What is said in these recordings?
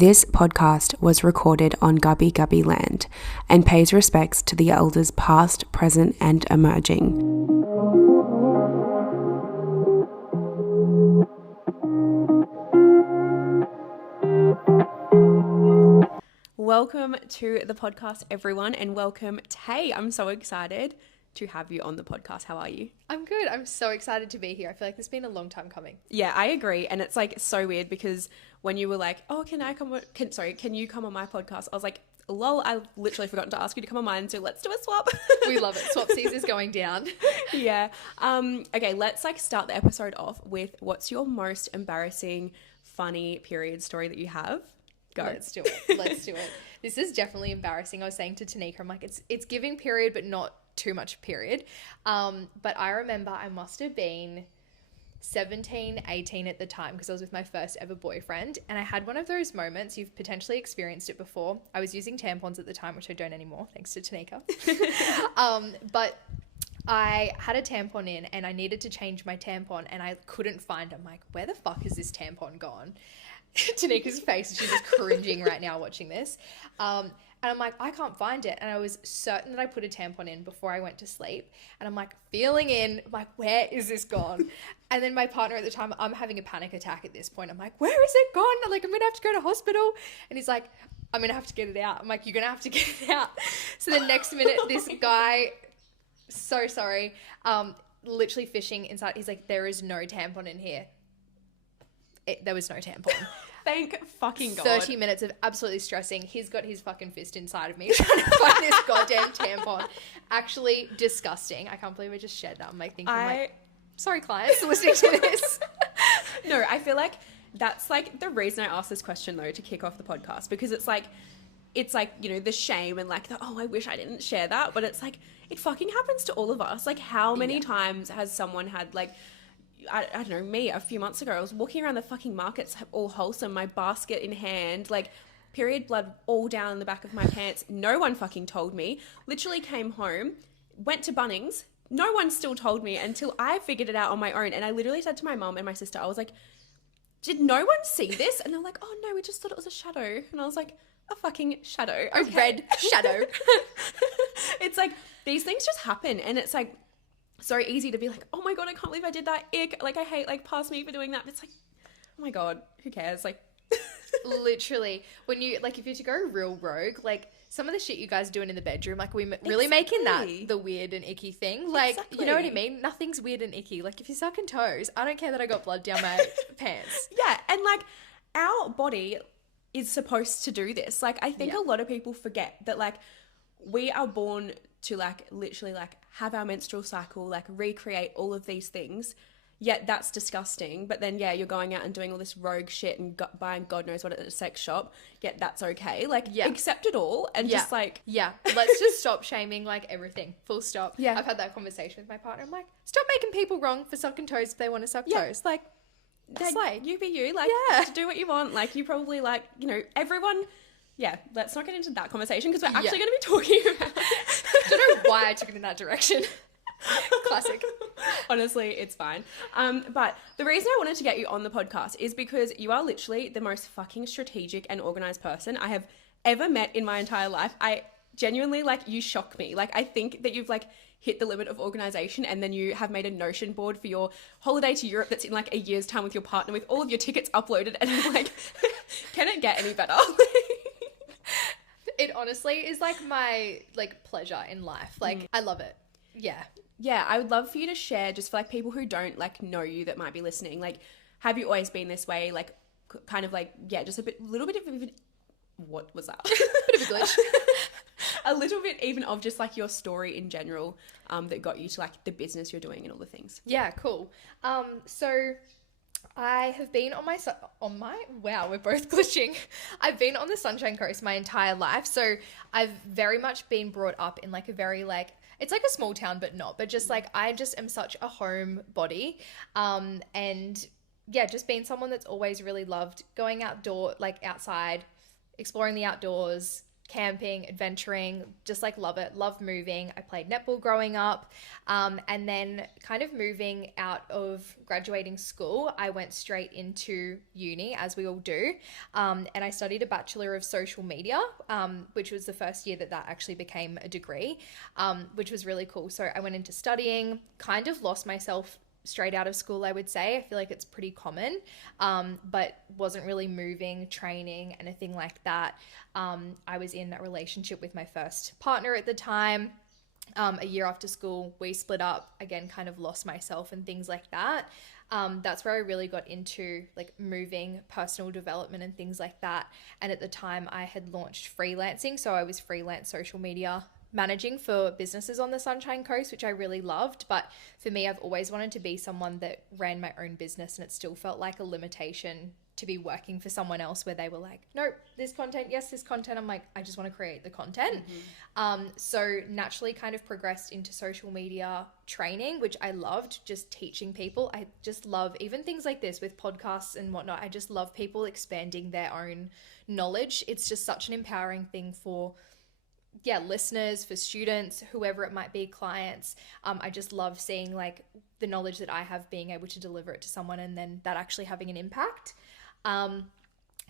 This podcast was recorded on Gubby Gubby land and pays respects to the elders past, present, and emerging. Welcome to the podcast, everyone, and welcome, Tay. I'm so excited to have you on the podcast. How are you? I'm good. I'm so excited to be here. I feel like it's been a long time coming. Yeah, I agree. And it's like so weird because when you were like, oh, can you come on my podcast? I was like, lol, I literally forgotten to ask you to come on mine, so let's do a swap. We love it. Swapsies is going down. Yeah. Okay, let's start the episode off with what's your most embarrassing, funny period story that you have? Go. Let's do it. This is definitely embarrassing. I was saying to Tanika, I'm like, it's giving period, but not too much period. But I remember I must have been 17, 18 at the time because I was with my first ever boyfriend, and I had one of those moments. You've potentially experienced it before. I was using tampons at the time, which I don't anymore, thanks to Tanika. But I had a tampon in and I needed to change my tampon and I couldn't find it. I'm like, where the fuck is this tampon gone? Tanika's face, she's just cringing right now watching this. And I'm like, I can't find it. And I was certain that I put a tampon in before I went to sleep. And I'm like feeling in, I'm like, where is this gone? And then my partner at the time, I'm having a panic attack at this point. I'm like, where is it gone? I'm like, I'm going to have to go to hospital. And he's like, I'm going to have to get it out. I'm like, you're going to have to get it out. So the next minute, this guy, so sorry, literally fishing inside. He's like, there is no tampon in here. There was no tampon. Thank fucking God. 30 minutes of absolutely stressing. He's got his fucking fist inside of me trying to find this goddamn tampon. Actually disgusting. I can't believe I just shared that. I'm like thinking, sorry clients listening to this. No, I feel like that's like the reason I asked this question though, to kick off the podcast, because it's like, you know, the shame and like I wish I didn't share that. But it's like, it fucking happens to all of us. Like how many times has someone had like, I don't know, me a few months ago, I was walking around the fucking markets all wholesome, my basket in hand, like period blood all down the back of my pants. No one fucking told me. Literally came home, went to Bunnings. No one still told me until I figured it out on my own. And I literally said to my mum and my sister, I was like, did no one see this? And they're like, oh no, we just thought it was a shadow. And I was like, a fucking shadow. Okay. A red shadow. It's like, these things just happen. And it's like, so easy to be like, oh my God, I can't believe I did that. Ick. Like, I hate, like, past me for doing that. But it's like, oh my God, who cares? Like, literally, when you, like, if you're to go real rogue, like, some of the shit you guys are doing in the bedroom, like, we really making that the weird and icky thing. Like, you know what I mean? Nothing's weird and icky. Like, if you're sucking toes, I don't care that I got blood down my pants. Yeah. And, like, our body is supposed to do this. Like, I think a lot of people forget that, like, we are born to like literally like have our menstrual cycle, like recreate all of these things, yet that's disgusting. But then you're going out and doing all this rogue shit and buying God knows what at a sex shop, yet that's okay. Like accept it all and just like let's just stop shaming like everything, full stop. I've had that conversation with my partner. I'm like, stop making people wrong for sucking toes if they want to suck toes. Like slay. You be you, like do what you want. Like you probably like, you know, everyone. Yeah, let's not get into that conversation because we're actually going to be talking about I don't know why I took it in that direction. Classic. Honestly, it's fine. But the reason I wanted to get you on the podcast is because you are literally the most fucking strategic and organized person I have ever met in my entire life. I genuinely, like, you shock me. Like, I think that you've, like, hit the limit of organization and then you have made a Notion board for your holiday to Europe that's in, like, a year's time with your partner with all of your tickets uploaded. And I'm like, can it get any better? It honestly is like my like pleasure in life. Like I love it. Yeah, I would love for you to share, just for like people who don't like know you that might be listening, like have you always been this way? Like kind of like just a little bit of what was that? Bit of a glitch. A little bit even of just like your story in general that got you to like the business you're doing and all the things. Yeah, cool. So I have been wow, we're both glitching. I've been on the Sunshine Coast my entire life. So I've very much been brought up in like a very like, it's like a small town, but not, but just like, I just am such a homebody. And yeah, just being someone that's always really loved going outdoor, like outside, exploring the outdoors, camping, adventuring, just like love it, love moving. I played netball growing up. And then kind of moving out of graduating school, I went straight into uni, as we all do. And I studied a Bachelor of Social Media, which was the first year that actually became a degree, which was really cool. So I went into studying, kind of lost myself straight out of school, I would say. I feel like it's pretty common, but wasn't really moving, training, anything like that. I was in a relationship with my first partner at the time. A year after school, we split up, again, kind of lost myself and things like that. That's where I really got into like moving, personal development and things like that. And at the time I had launched freelancing. So I was freelance social media managing for businesses on the Sunshine Coast, which I really loved. But for me, I've always wanted to be someone that ran my own business, and it still felt like a limitation to be working for someone else where they were like, nope, this content, yes, this content. I'm like, I just want to create the content. So naturally kind of progressed into social media training, which I loved, just teaching people. I just love even things like this with podcasts and whatnot. I just love people expanding their own knowledge. It's just such an empowering thing for listeners, for students, whoever it might be, clients. I just love seeing like the knowledge that I have, being able to deliver it to someone and then that actually having an impact.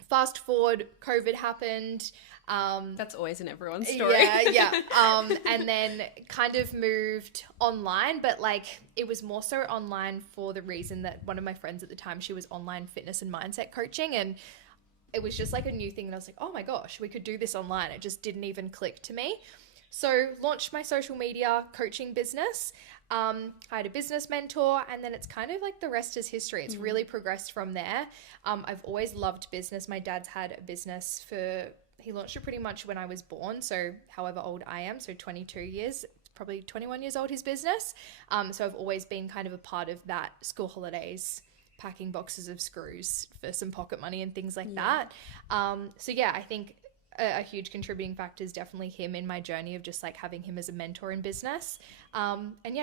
Fast forward, COVID happened. That's always in everyone's story. And then kind of moved online, but like it was more so online for the reason that one of my friends at the time, she was online fitness and mindset coaching, and it was just like a new thing. And I was like, oh my gosh, we could do this online. It just didn't even click to me. So launched my social media coaching business. I had a business mentor, and then it's kind of like the rest is history. It's really progressed from there. I've always loved business. My dad's had a business he launched it pretty much when I was born. So however old I am, so 22 years, probably 21 years old, his business. So I've always been kind of a part of that, school holidays, packing boxes of screws for some pocket money and things like that. I think a huge contributing factor is definitely him in my journey of just like having him as a mentor in business.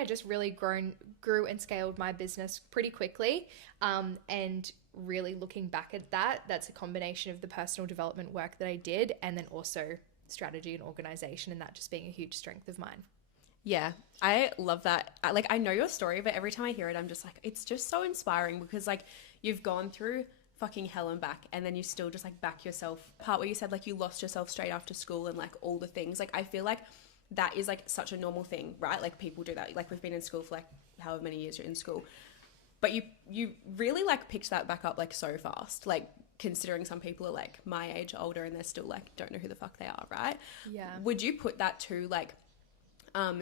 Just really grew and scaled my business pretty quickly. And really looking back at that's a combination of the personal development work that I did, and then also strategy and organization, and that just being a huge strength of mine. Yeah, I love that. Like, I know your story, but every time I hear it, I'm just like, it's just so inspiring, because like you've gone through fucking hell and back, and then you still just like back yourself. Part where you said like you lost yourself straight after school and like all the things, like I feel like that is like such a normal thing, right? Like people do that. Like we've been in school for like however many years you're in school, but you really like picked that back up like so fast, like considering some people are like my age, older, and they're still like don't know who the fuck they are, right? Yeah. Would you put that to like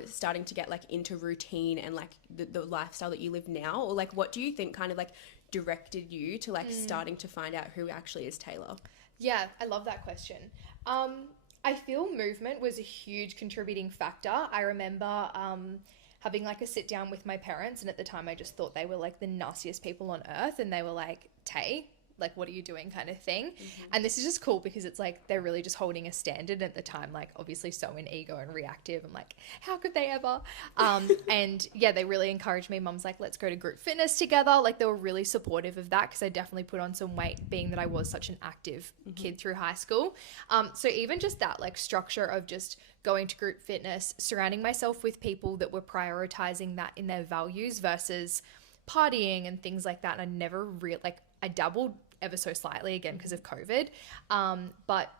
starting to get like into routine and like the lifestyle that you live now, or like what do you think kind of like directed you to like starting to find out who actually is Taylor? Yeah, I love that question. I feel movement was a huge contributing factor. I remember having like a sit down with my parents, and at the time I just thought they were like the nastiest people on earth, and they were like, Tay, like what are you doing, kind of thing. And this is just cool because it's like they're really just holding a standard at the time, like obviously so in ego and reactive. I'm like, how could they ever? And yeah, they really encouraged me. Mum's like, let's go to group fitness together. Like they were really supportive of that, because I definitely put on some weight, being that I was such an active kid through high school. So even just that like structure of just going to group fitness, surrounding myself with people that were prioritizing that in their values versus partying and things like that. And I never really I dabbled ever so slightly, again because of COVID, but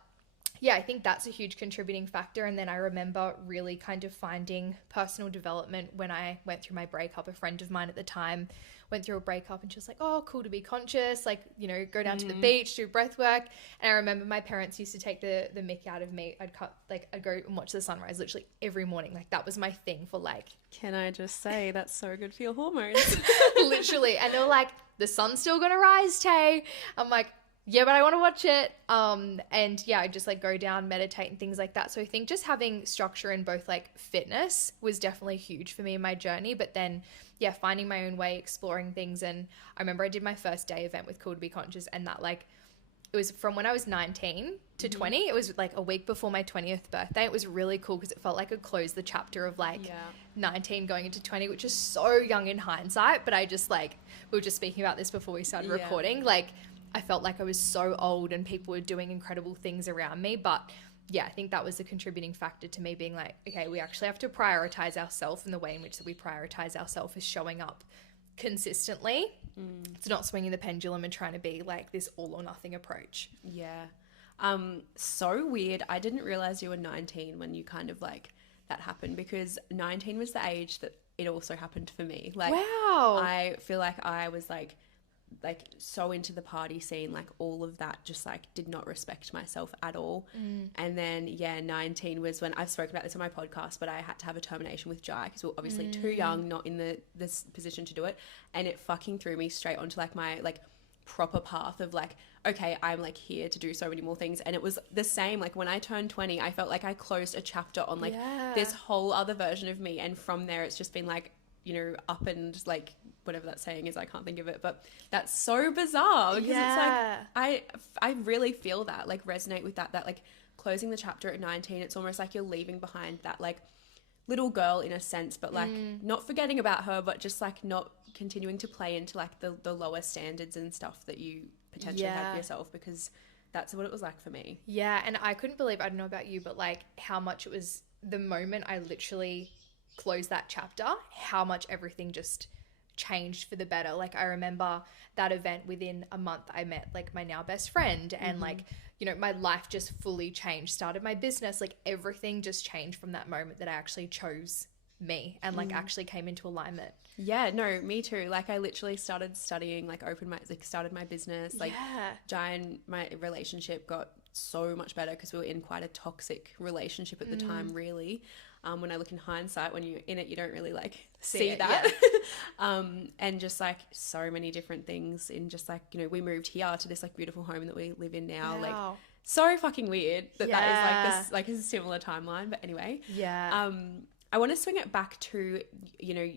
yeah, I think that's a huge contributing factor. And then I remember really kind of finding personal development when I went through my breakup. A friend of mine at the time went through a breakup, and she was like, oh, cool to be conscious, like, you know, go down to the beach, do breath work. And I remember my parents used to take the mick out of me. I'd go and watch the sunrise literally every morning. Like that was my thing for like, can I just say that's so good for your hormones? Literally. And they were like, the sun's still gonna rise, Tay. I'm like, yeah, but I want to watch it. And yeah, I just like go down, meditate and things like that. So I think just having structure in both like fitness was definitely huge for me in my journey. But then yeah, finding my own way, exploring things. And I remember I did my first day event with Cool to Be Conscious, and that like, it was from when I was 19 to 20. It was like a week before my 20th birthday. It was really cool because it felt like it closed the chapter of like 19 going into 20, which is so young in hindsight. But I just like, we were just speaking about this before we started recording. Like I felt like I was so old and people were doing incredible things around me. But yeah, I think that was the contributing factor to me being like, okay, we actually have to prioritize ourselves, and the way in which we prioritize ourselves is showing up consistently. It's not swinging the pendulum and trying to be like this all or nothing approach. Yeah. So weird. I didn't realize you were 19 when you kind of like that happened, because 19 was the age that it also happened for me. Like, wow. I feel like I was like so into the party scene, like all of that just like did not respect myself at all. And then 19 was when, I've spoken about this on my podcast, but I had to have a termination with Jai because we were obviously too young, not in this position to do it, and it fucking threw me straight onto like my like proper path of like, okay, I'm like here to do so many more things. And it was the same, like when I turned 20, I felt like I closed a chapter on like this whole other version of me, and from there it's just been like, you know, up and like whatever that saying is, I can't think of it, but that's so bizarre because it's like I really feel that, like resonate with that like closing the chapter at 19, it's almost like you're leaving behind that like little girl in a sense, but like not forgetting about her, but just like not continuing to play into like the lower standards and stuff that you potentially had for yourself, because that's what it was like for me. Yeah, and I couldn't believe, I don't know about you, but like how much it was the moment I literally closed that chapter, how much everything just changed for the better. Like I remember that event, within a month I met like my now best friend, and like, you know, my life just fully changed, started my business, like everything just changed from that moment that I actually chose me and like actually came into alignment. Yeah, no, me too. Like I literally started studying, like started my business, like Jai and my relationship got so much better because we were in quite a toxic relationship at the time, really. When I look in hindsight, when you're in it, you don't really like see that. And just like so many different things in just like, you know, we moved here to this like beautiful home that we live in now. Like so fucking weird that that is like this, like a similar timeline. But anyway, I want to swing it back to, you know,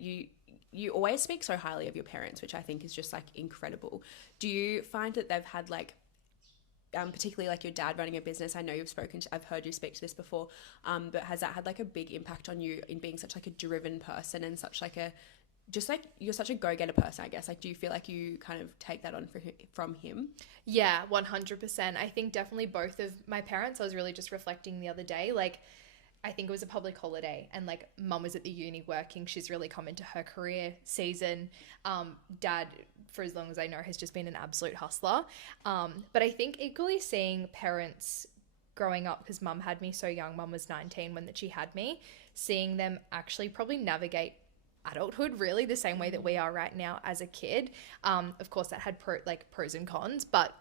you always speak so highly of your parents, which I think is just like incredible. Do you find that they've had like, particularly like your dad running a business, I know I've heard you speak to this before, but has that had like a big impact on you in being such like a driven person and such like a, just like you're such a go-getter person, I guess? Like, do you feel like you kind of take that on from him? Yeah, 100%. I think definitely both of my parents. I was really just reflecting the other day, like I think it was a public holiday and like mum was at the uni working. She's really come into her career season. Dad, for as long as I know, has just been an absolute hustler. But I think equally seeing parents growing up, because mum had me so young, mum was 19 when that she had me, seeing them actually probably navigate adulthood really the same way that we are right now as a kid. Of course that had pros and cons, but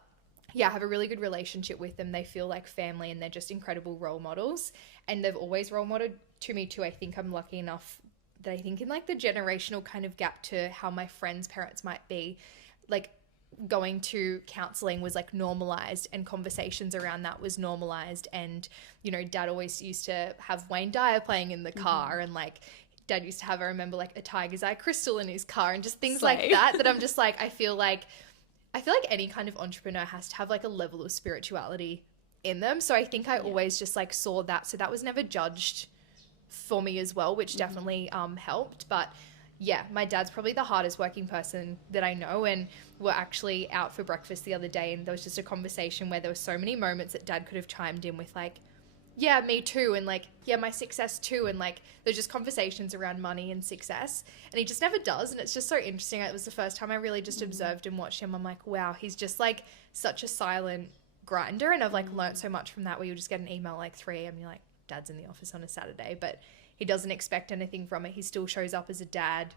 yeah, I have a really good relationship with them. They feel like family and they're just incredible role models. And they've always role modeled to me too. I think I'm lucky enough that I think in like the generational kind of gap to how my friends' parents might be, like going to counseling was like normalized and conversations around that was normalized. And, you know, dad always used to have Wayne Dyer playing in the car and like dad used to have, I remember like a Tiger's Eye crystal in his car and just things like that I'm just like, I feel like any kind of entrepreneur has to have like a level of spirituality in them. So I think I always just like saw that. So that was never judged for me as well, which definitely helped. But yeah, my dad's probably the hardest working person that I know. And we're actually out for breakfast the other day and there was just a conversation where there were so many moments that dad could have chimed in with like, yeah, me too. And like, yeah, my success too. And like, there's just conversations around money and success. And he just never does. And it's just so interesting. It was the first time I really just observed and watched him. I'm like, wow, he's just like such a silent grinder. And I've like learned so much from that, where you just get an email like 3 a.m. You're like, dad's in the office on a Saturday, but he doesn't expect anything from it. He still shows up as a dad.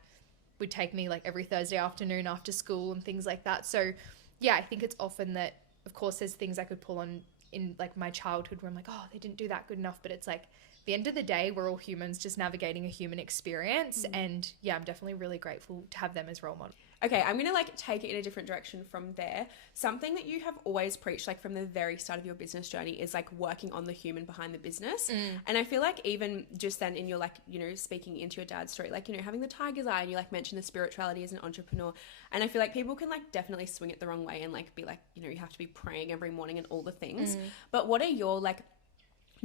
Would take me like every Thursday afternoon after school and things like that. So yeah, I think it's often that, of course, there's things I could pull on in like my childhood where I'm like, oh, they didn't do that good enough. But it's like, at the end of the day, we're all humans just navigating a human experience. And yeah, I'm definitely really grateful to have them as role models. Okay, I'm going to like take it in a different direction from there. Something that you have always preached like from the very start of your business journey is like working on the human behind the business. And I feel like even just then in your like, you know, speaking into your dad's story, like, you know, having the tiger's eye and you like mentioned the spirituality as an entrepreneur. And I feel like people can like definitely swing it the wrong way and like be like, you know, you have to be praying every morning and all the things. But what are your like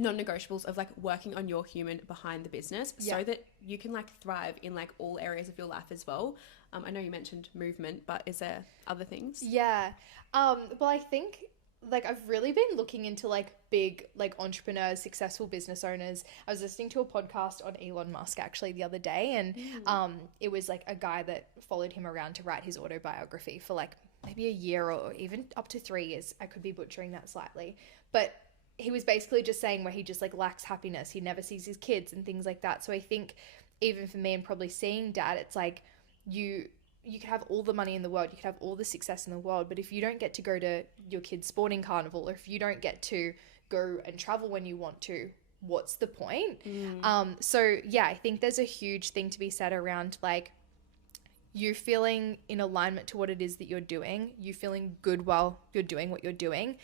non-negotiables of like working on your human behind the business so that you can like thrive in like all areas of your life as well? I know you mentioned movement, but is there other things? Yeah. Well, I think like I've really been looking into like big like entrepreneurs, successful business owners. I was listening to a podcast on Elon Musk actually the other day, and it was like a guy that followed him around to write his autobiography for like maybe a year or even up to 3 years. I could be butchering that slightly, but he was basically just saying where he just like lacks happiness. He never sees his kids and things like that. So I think even for me, and probably seeing Dad, it's like you could have all the money in the world, you could have all the success in the world, but if you don't get to go to your kid's sporting carnival, or if you don't get to go and travel when you want to, what's the point? So yeah, I think there's a huge thing to be said around like you feeling in alignment to what it is that you're doing, you feeling good while you're doing what you're doing.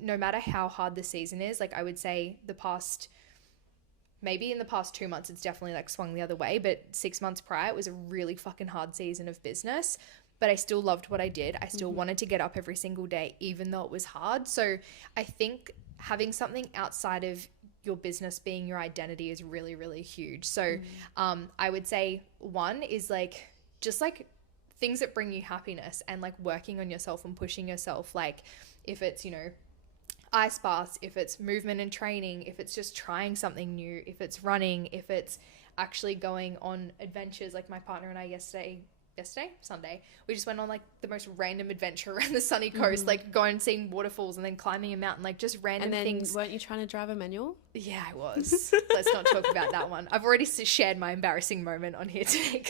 No matter how hard the season is, like I would say maybe in the past 2 months, it's definitely like swung the other way, but 6 months prior, it was a really fucking hard season of business, but I still loved what I did. I still wanted to get up every single day, even though it was hard. So I think having something outside of your business being your identity is really, really huge. So I would say one is like, just like things that bring you happiness and like working on yourself and pushing yourself. Like if it's, you know, ice baths, if it's movement and training, if it's just trying something new, if it's running, if it's actually going on adventures. Like my partner and I Sunday, we just went on like the most random adventure around the sunny coast, like going and seeing waterfalls and then climbing a mountain, like just random things. Weren't you trying to drive a manual? Yeah, I was. Let's not talk about that one. I've already shared my embarrassing moment on here today.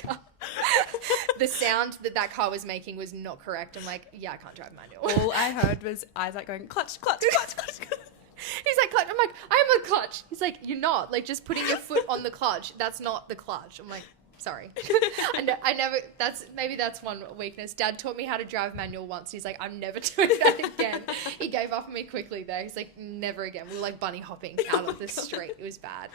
The sound that car was making was not correct. I'm like, yeah, I can't drive manual. All I heard was Isaac going, clutch, clutch, clutch, clutch, clutch. He's like, clutch. I'm like, I am a clutch. He's like, you're not. Like, just putting your foot on the clutch. That's not the clutch. I'm like, sorry. Maybe that's one weakness. Dad taught me how to drive manual once. He's like, I'm never doing that again. He gave up on me quickly there. He's like, never again. We were like bunny hopping out of the street. It was bad.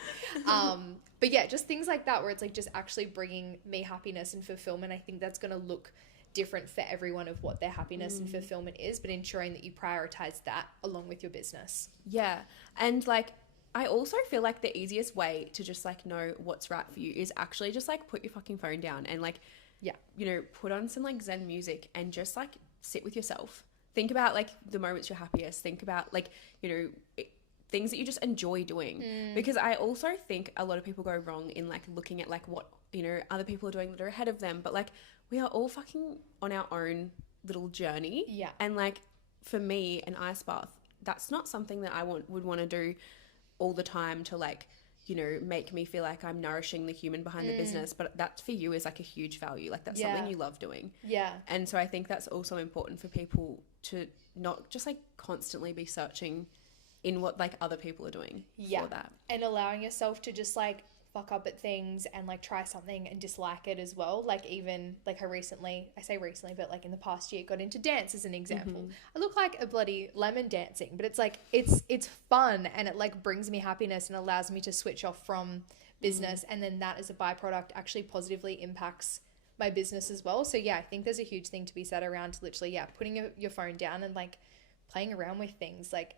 But yeah, just things like that where it's like just actually bringing me happiness and fulfillment. I think that's going to look different for everyone of what their happiness and fulfillment is, but ensuring that you prioritize that along with your business. Yeah. And like, I also feel like the easiest way to just like know what's right for you is actually just like put your fucking phone down and like, you know, put on some like Zen music and just like sit with yourself. Think about like the moments you're happiest. Think about like, you know, things that you just enjoy doing. Because I also think a lot of people go wrong in like looking at like what, you know, other people are doing that are ahead of them. But like we are all fucking on our own little journey. Yeah. And like for me, an ice bath, that's not something that I would want to do all the time to like, you know, make me feel like I'm nourishing the human behind the business. But that for you is like a huge value. Like that's something you love doing. Yeah. And so I think that's also important for people to not just like constantly be searching in what like other people are doing for that. And allowing yourself to just like fuck up at things and like try something and dislike it as well. Like even like I say recently, but like in the past year got into dance as an example. I look like a bloody lemon dancing, but it's like it's fun and it like brings me happiness and allows me to switch off from business, and then that as a byproduct actually positively impacts my business as well. So yeah, I think there's a huge thing to be said around literally putting your phone down and like playing around with things. Like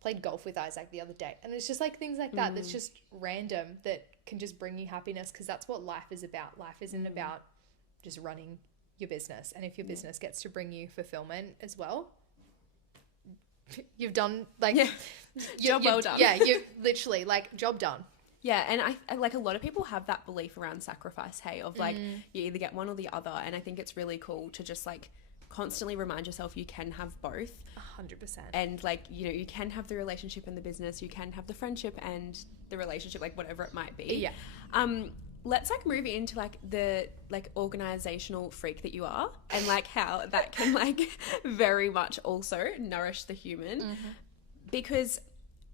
played golf with Isaac the other day, and it's just like things like that that's just random that can just bring you happiness, because that's what life is about. Life isn't about just running your business, and if your business gets to bring you fulfillment as well, you've done like job well done. Yeah, you literally like job done. Yeah, and I like a lot of people have that belief around sacrifice, of like you either get one or the other, and I think it's really cool to just like constantly remind yourself you can have both. 100%. And like, you know, you can have the relationship and the business, you can have the friendship and the relationship, like whatever it might be. Yeah. Let's like move into like the like organizational freak that you are, and like how that can like very much also nourish the human. Because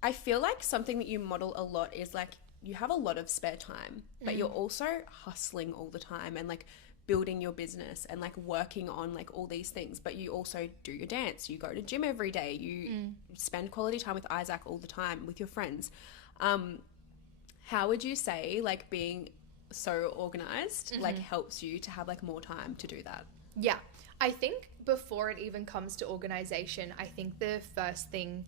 I feel like something that you model a lot is like you have a lot of spare time, but you're also hustling all the time and like building your business and like working on like all these things, but you also do your dance, you go to gym every day, you spend quality time with Isaac all the time, with your friends. How would you say like being so organized like helps you to have like more time to do that? Yeah, I think before it even comes to organization, I think the first thing,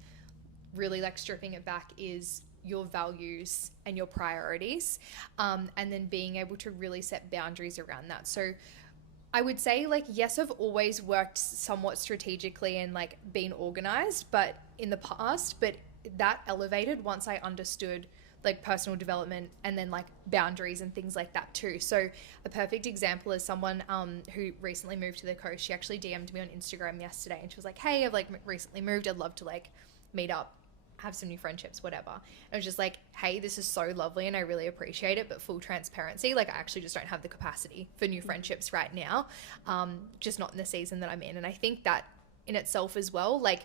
really like stripping it back, is your values and your priorities, and then being able to really set boundaries around that. So I would say, like, yes, I've always worked somewhat strategically and like been organized, but in the past, but that elevated once I understood like personal development and then like boundaries and things like that too. So a perfect example is someone who recently moved to the coast. She actually DM'd me on Instagram yesterday and she was like, hey, I've like recently moved. I'd love to like meet up, have some new friendships, whatever. And I was just like, hey, this is so lovely and I really appreciate it, but full transparency, like I actually just don't have the capacity for new friendships right now, just not in the season that I'm in. And I think that in itself as well, like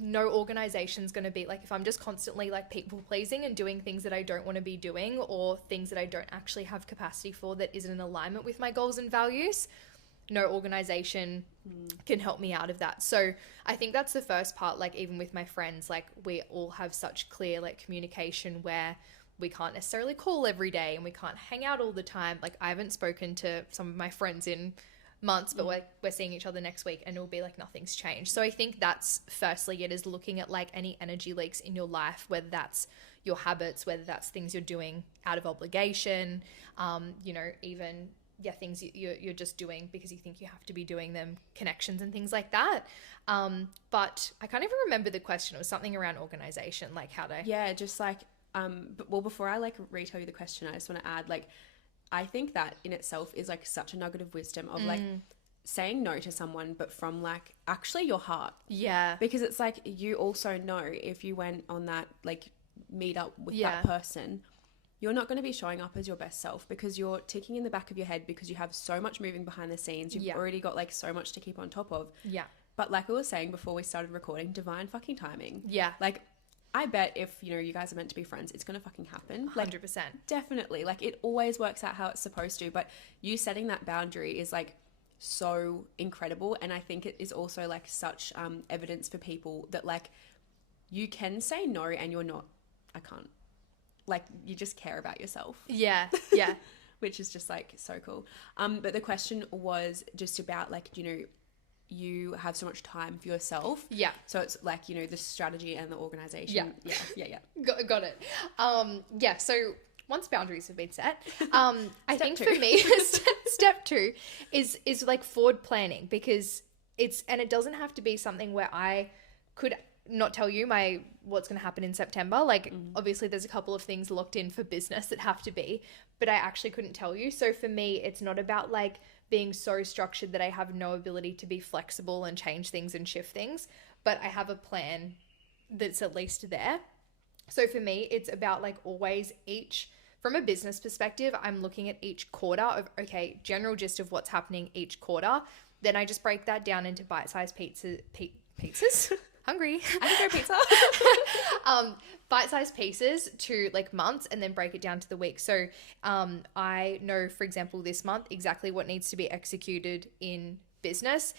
no organization's going to be like, if I'm just constantly like people pleasing and doing things that I don't want to be doing or things that I don't actually have capacity for that isn't in alignment with my goals and values, no organization can help me out of that. So I think that's the first part. Like even with my friends, like we all have such clear like communication where we can't necessarily call every day and we can't hang out all the time. Like I haven't spoken to some of my friends in months, but we're seeing each other next week and it'll be like nothing's changed. So I think that's firstly it is looking at like any energy leaks in your life, whether that's your habits, whether that's things you're doing out of obligation, you know, even things you're just doing because you think you have to be doing them, connections and things like that. But I can't even remember the question. It was something around organization, like how to just like well, before I like retell you the question, I just want to add like I think that in itself is like such a nugget of wisdom of like saying no to someone, but from like actually your heart. Yeah. Because it's like you also know if you went on that like meet up with that person, you're not going to be showing up as your best self because you're ticking in the back of your head because you have so much moving behind the scenes. You've already got like so much to keep on top of. Yeah. But like I was saying before we started recording, divine fucking timing. Yeah. Like I bet if, you know, you guys are meant to be friends, it's going to fucking happen. Like, 100%. Definitely. Like, it always works out how it's supposed to. But you setting that boundary is, like, so incredible. And I think it is also, like, such evidence for people that, like, you can say no and you're not, I can't. Like, you just care about yourself. Yeah. Yeah. Which is just, like, so cool. But the question was just about, like, you know, you have so much time for yourself. Yeah. So it's like, you know, the strategy and the organization. Yeah. Got it. Yeah. So once boundaries have been set, I think two. for me, step 2 is like forward planning because and it doesn't have to be something where I could not tell you what's going to happen in September. Like obviously there's a couple of things locked in for business that have to be, but I actually couldn't tell you. So for me, it's not about like being so structured that I have no ability to be flexible and change things and shift things, but I have a plan that's at least there. So for me, it's about like always from a business perspective, I'm looking at each quarter of, okay, general gist of what's happening each quarter. Then I just break that down into bite-sized pizzas. Hungry. I can go pizza. Bite-sized pieces to like months and then break it down to the week. So I know, for example, this month exactly what needs to be executed in business.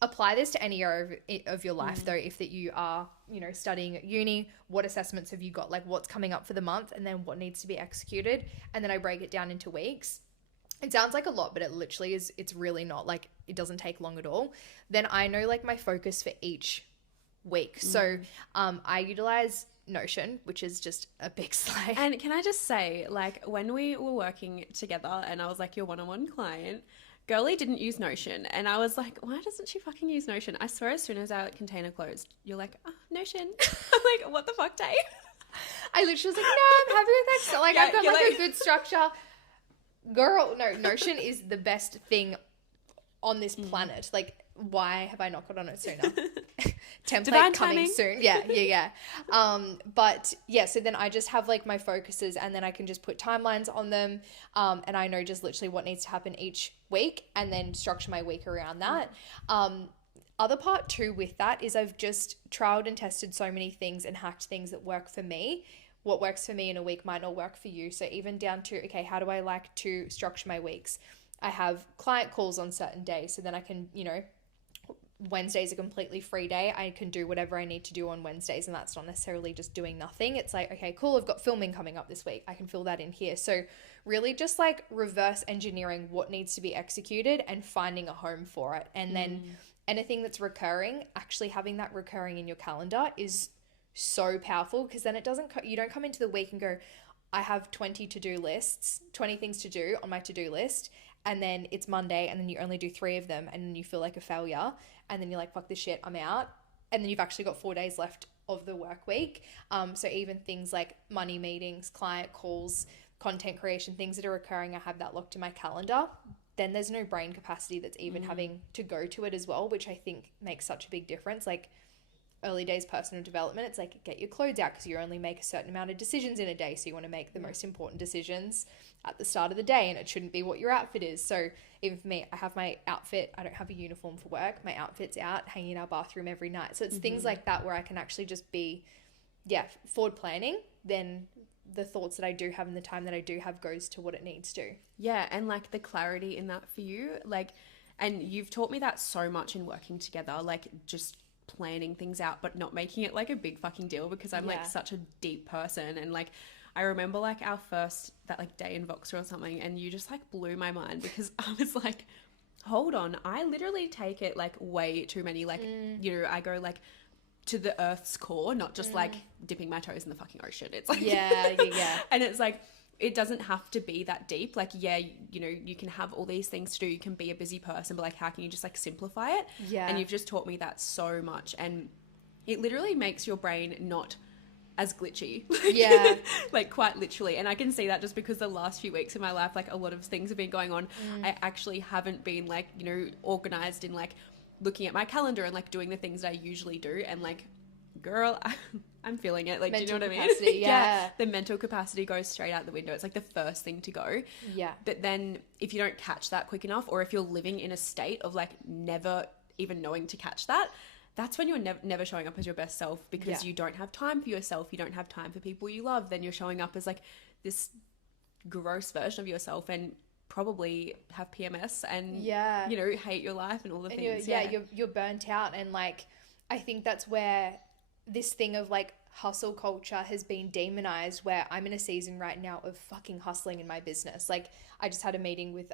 Apply this to any area of your life though. If that you are, you know, studying at uni, what assessments have you got? Like what's coming up for the month and then what needs to be executed. And then I break it down into weeks. It sounds like a lot, but it literally is. It's really not. Like it doesn't take long at all. Then I know like my focus for each week. So I utilize Notion, which is just a big slay. And can I just say, like, when we were working together and I was like your one-on-one client, Girlie didn't use Notion. And I was like, why doesn't she fucking use Notion? I swear as soon as our container closed, you're like, oh, Notion. I'm like, what the fuck, Tay? I literally was like, no, I'm happy with that. So like I've got like a good structure. Girl, no, Notion is the best thing on this planet. Like, why have I not got on it sooner? Template Divine coming timing. soon. Yeah. But yeah, so then I just have like my focuses and then I can just put timelines on them. And I know just literally what needs to happen each week and then structure my week around that. Other part too with that is I've just trialed and tested so many things and hacked things that work for me. What works for me in a week might not work for you. So even down to, okay, how do I like to structure my weeks? I have client calls on certain days. So then I can, you know, Wednesday's a completely free day. I can do whatever I need to do on Wednesdays, and that's not necessarily just doing nothing. It's like, okay, cool, I've got filming coming up this week. I can fill that in here. So really just like reverse engineering what needs to be executed and finding a home for it. And then anything that's recurring, actually having that recurring in your calendar is so powerful because then you don't come into the week and go, I have 20 to-do lists, 20 things to do on my to-do list. and then it's Monday and then you only do 3 of them and then you feel like a failure and then you're like, fuck this shit, I'm out. And then you've actually got 4 days left of the work week. So even things like money meetings, client calls, content creation, things that are recurring, I have that locked in my calendar. Then there's no brain capacity that's even having to go to it as well, which I think makes such a big difference. Like early days personal development, it's like get your clothes out because you only make a certain amount of decisions in a day. So you want to make the most important decisions at the start of the day, and it shouldn't be what your outfit is. So even for me, I have my outfit. I don't have a uniform for work. My outfit's out, hanging in our bathroom every night. So it's things like that where I can actually just be, forward planning. Then the thoughts that I do have and the time that I do have goes to what it needs to. Yeah, and like the clarity in that for you, like, and you've taught me that so much in working together, like just planning things out but not making it like a big fucking deal, because I'm like such a deep person. And like I remember like our first that like day in Voxer or something, and you just like blew my mind because I was like, hold on, I literally take it like way too many, like you know, I go like to the earth's core, not just like dipping my toes in the fucking ocean. It's like and it's like it doesn't have to be that deep. Like, yeah, you know, you can have all these things to do, you can be a busy person, but like how can you just like simplify it? And you've just taught me that so much, and it literally makes your brain not as glitchy. Like quite literally. And I can see that just because the last few weeks of my life, like a lot of things have been going on. I actually haven't been like, you know, organized in like looking at my calendar and like doing the things that I usually do. And like, girl, I'm feeling it. Like, mental do you know what capacity, I mean? The mental capacity goes straight out the window. It's like the first thing to go. But then if you don't catch that quick enough, or if you're living in a state of like never even knowing to catch that, that's when you're never showing up as your best self, because you don't have time for yourself. You don't have time for people you love. Then you're showing up as like this gross version of yourself, and probably have PMS and, you know, hate your life and all the things. You're burnt out. And like, I think that's where this thing of like hustle culture has been demonized, where I'm in a season right now of fucking hustling in my business. Like I just had a meeting with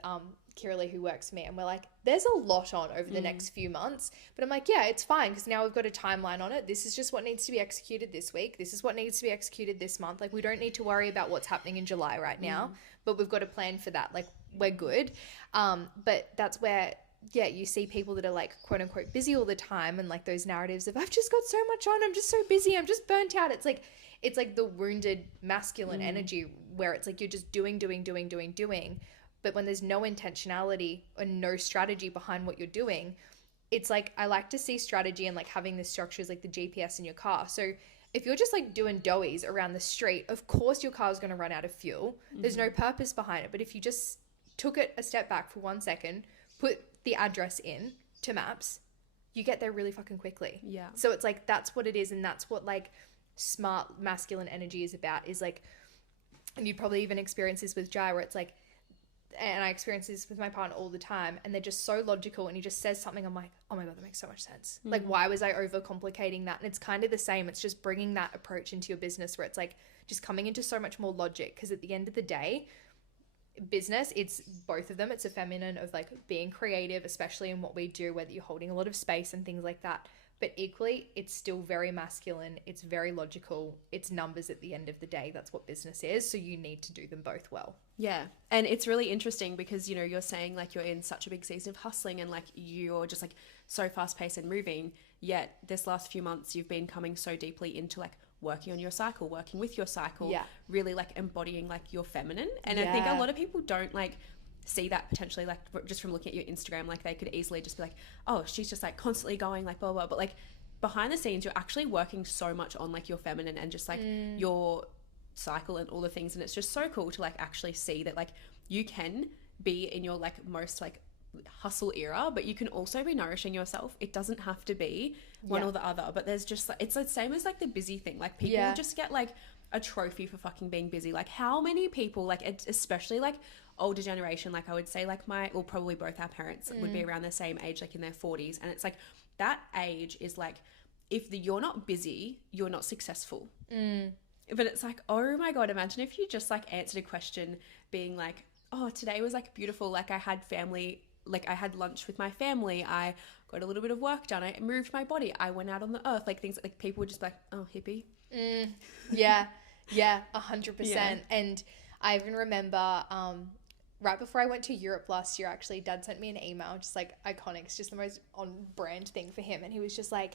Kiralee, who works for me, and we're like, there's a lot on over the next few months, but I'm like, yeah, it's fine, because now we've got a timeline on it. This is just what needs to be executed this week. This is what needs to be executed this month. Like we don't need to worry about what's happening in July right now, but we've got a plan for that. Like we're good. But that's where you see people that are like quote unquote busy all the time, and like those narratives of I've just got so much on, I'm just so busy, I'm just burnt out. It's like the wounded masculine energy, where it's like you're just doing. But when there's no intentionality or no strategy behind what you're doing, it's like, I like to see strategy and like having the structures like the GPS in your car. So if you're just like doing doughies around the street, of course your car is going to run out of fuel. There's no purpose behind it. But if you just took it a step back for 1 second, put the address in to maps, you get there really fucking quickly. So it's like, that's what it is. And that's what like smart masculine energy is about, is like, and you'd probably even experience this with Jai, where it's like, and I experience this with my partner all the time, and they're just so logical, and he just says something, I'm like, oh my God, that makes so much sense. Like, why was I overcomplicating that? And it's kind of the same. It's just bringing that approach into your business, where it's like just coming into so much more logic, because at the end of the day, business, it's both of them. It's a feminine of like being creative, especially in what we do, whether you're holding a lot of space and things like that. But equally, it's still very masculine. It's very logical. It's numbers at the end of the day. That's what business is. So you need to do them both well. Yeah. And it's really interesting because, you know, you're saying like you're in such a big season of hustling, and like you're just like so fast paced and moving. Yet this last few months, you've been coming so deeply into like working on your cycle, working with your cycle, really like embodying like your feminine. And I think a lot of people don't like see that potentially, like just from looking at your Instagram, like they could easily just be like, oh, she's just like constantly going like blah blah, but like behind the scenes you're actually working so much on like your feminine and just like your cycle and all the things. And it's just so cool to like actually see that like you can be in your like most like hustle era, but you can also be nourishing yourself. It doesn't have to be one or the other, but there's just like, it's the same as like the busy thing. Like people just get like a trophy for fucking being busy. Like how many people, like especially like older generation, like I would say like probably both our parents would be around the same age, like in their 40s, and it's like that age is like, if you're not busy, you're not successful. But it's like, oh my God, imagine if you just like answered a question being like, oh, today was like beautiful, like I had family, like I had lunch with my family, I got a little bit of work done, I moved my body, I went out on the earth, like things like people would just be like, oh, hippie. 100%. And I even remember right before I went to Europe last year, actually, Dad sent me an email, just like iconic. It's just the most on brand thing for him. And he was just like,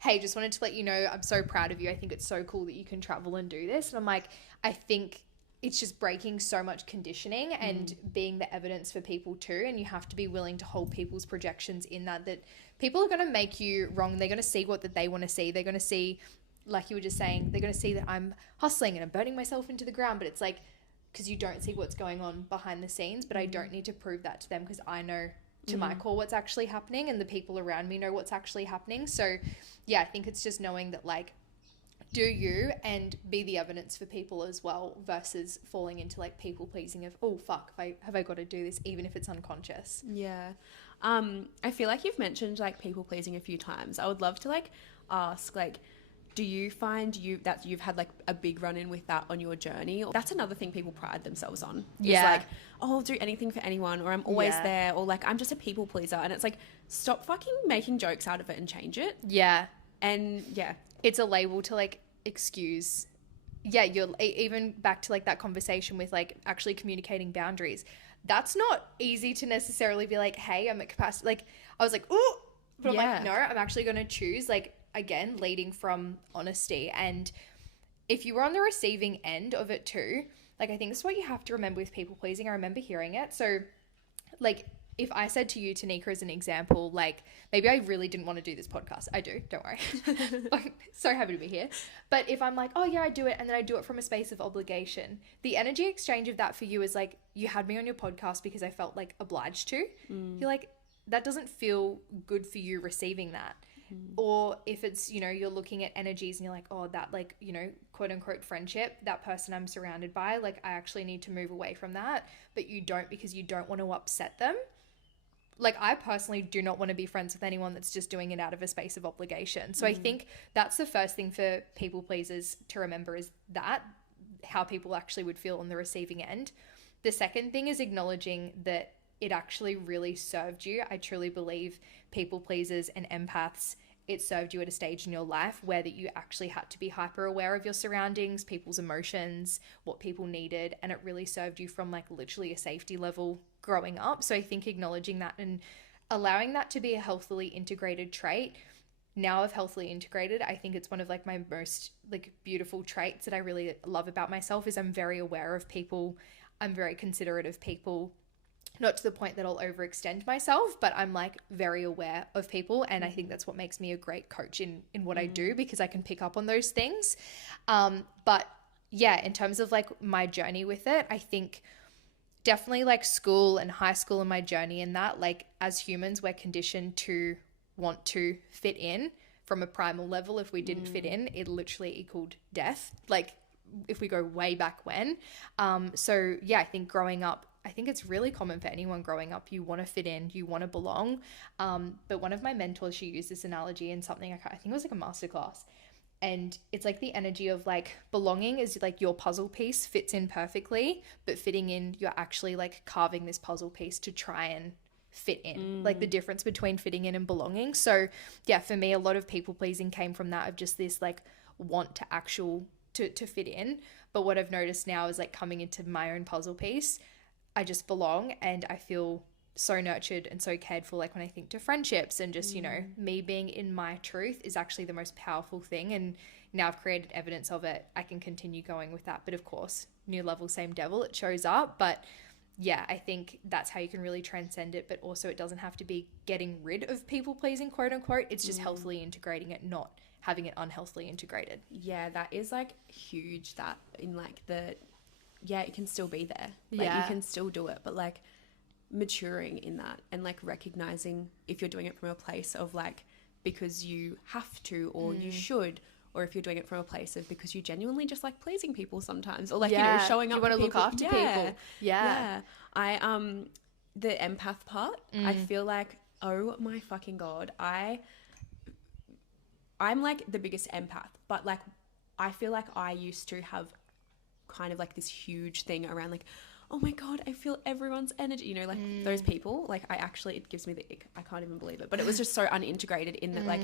hey, just wanted to let you know, I'm so proud of you. I think it's so cool that you can travel and do this. And I'm like, I think it's just breaking so much conditioning and being the evidence for people too. And you have to be willing to hold people's projections in that people are going to make you wrong. They're going to see what that they want to see. They're going to see, like you were just saying, they're going to see that I'm hustling and I'm burning myself into the ground. But it's like, because you don't see what's going on behind the scenes, but I don't need to prove that to them because I know to my core what's actually happening, and the people around me know what's actually happening. So yeah, I think it's just knowing that, like, do you and be the evidence for people as well, versus falling into like people pleasing of, oh fuck, have I got to do this, even if it's unconscious. Yeah. I feel like you've mentioned like people pleasing a few times. I would love to like ask, like, do you find that you've had like a big run-in with that on your journey? That's another thing people pride themselves on. Yeah. Is like, oh, I'll do anything for anyone, or I'm always there, or like, I'm just a people pleaser. And it's like, stop fucking making jokes out of it and change it. Yeah. And yeah. It's a label to like excuse. Yeah, you're even back to like that conversation with like actually communicating boundaries. That's not easy to necessarily be like, hey, I'm at capacity. Like, I was like, ooh, but I'm like, no, I'm actually going to choose, like, again, leading from honesty. And if you were on the receiving end of it too, like, I think this is what you have to remember with people pleasing. I remember hearing it. So like, if I said to you, Tanika, as an example, like, maybe I really didn't want to do this podcast. I do, don't worry. I'm so happy to be here. But if I'm like, oh yeah, I do it, and then I do it from a space of obligation, the energy exchange of that for you is like, you had me on your podcast because I felt like obliged to. You're like, that doesn't feel good for you receiving that. Or if it's, you know, you're looking at energies and you're like, oh, that, like, you know, quote unquote friendship, that person I'm surrounded by, like, I actually need to move away from that, but you don't, because you don't want to upset them. Like, I personally do not want to be friends with anyone that's just doing it out of a space of obligation. So I think that's the first thing for people pleasers to remember, is that how people actually would feel on the receiving end. The second thing is acknowledging that it actually really served you. I truly believe people pleasers and empaths, it served you at a stage in your life where that you actually had to be hyper aware of your surroundings, people's emotions, what people needed, and it really served you from like literally a safety level growing up. So I think acknowledging that and allowing that to be a healthily integrated trait. Now I've healthily integrated, I think it's one of like my most like beautiful traits that I really love about myself, is I'm very aware of people. I'm very considerate of people. Not to the point that I'll overextend myself, but I'm like very aware of people. And I think that's what makes me a great coach in what I do, because I can pick up on those things. But yeah, in terms of like my journey with it, I think definitely like school and high school and my journey in that, like as humans, we're conditioned to want to fit in from a primal level. If we didn't fit in, it literally equaled death. Like if we go way back when. So yeah, I think growing up, I think it's really common for anyone growing up. You want to fit in, you want to belong. But one of my mentors, she used this analogy in something, I think it was like a masterclass. And it's like the energy of like belonging is like your puzzle piece fits in perfectly, but fitting in, you're actually like carving this puzzle piece to try and fit in, like the difference between fitting in and belonging. So yeah, for me, a lot of people pleasing came from that, of just this like want to fit in. But what I've noticed now is like coming into my own puzzle piece, I just belong, and I feel so nurtured and so cared for. Like when I think to friendships and just, you know, me being in my truth is actually the most powerful thing. And now I've created evidence of it. I can continue going with that. But of course, new level, same devil, it shows up. But yeah, I think that's how you can really transcend it. But also it doesn't have to be getting rid of people pleasing, quote unquote. It's just healthily integrating it, not having it unhealthily integrated. Yeah, that is like huge, that in like yeah, it can still be there. Like, Yeah. you can still do it, but like maturing in that and like recognizing if you're doing it from a place of like because you have to or you should, or if you're doing it from a place of because you genuinely just like pleasing people sometimes, or like, you know, showing up. You want to look after people. Yeah. I the empath part, I feel like, oh my fucking God, I'm like the biggest empath, but like I feel like I used to have kind of like this huge thing around like, oh my God, I feel everyone's energy, you know, like those people, like it gives me the ick. I can't even believe it, but it was just so unintegrated in that like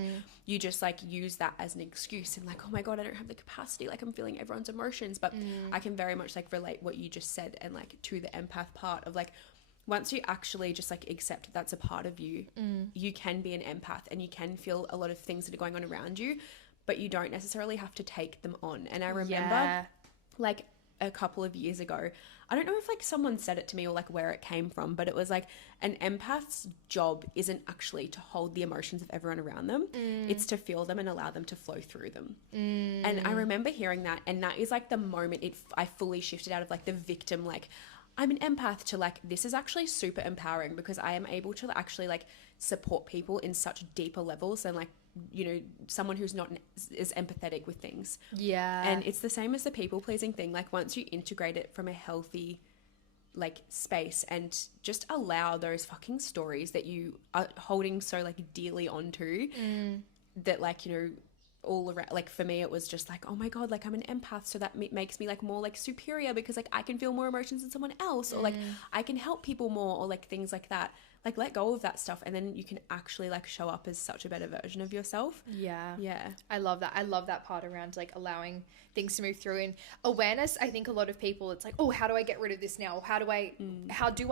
you just like use that as an excuse and like, oh my God, I don't have the capacity, like I'm feeling everyone's emotions. But I can very much like relate what you just said and like to the empath part of like, once you actually just like accept that's a part of you, you can be an empath and you can feel a lot of things that are going on around you, but you don't necessarily have to take them on. And I remember like a couple of years ago, I don't know if like someone said it to me or like where it came from, but it was like an empath's job isn't actually to hold the emotions of everyone around them. It's to feel them and allow them to flow through them. And I remember hearing that, and that is like the moment I fully shifted out of like the victim, like I'm an empath, to like, this is actually super empowering because I am able to actually like support people in such deeper levels than like, you know, someone who's not as empathetic with things. Yeah. And it's the same as the people pleasing thing. Like once you integrate it from a healthy like space and just allow those fucking stories that you are holding so like dearly onto that like, you know, all around, like for me it was just like, oh my God, like I'm an empath, so that makes me like more like superior because like I can feel more emotions than someone else, or like I can help people more, or like things like that. Like let go of that stuff and then you can actually like show up as such a better version of yourself. Yeah I love that part around like allowing things to move through. And awareness, I think a lot of people, it's like, oh, how do I get rid of this now, or how do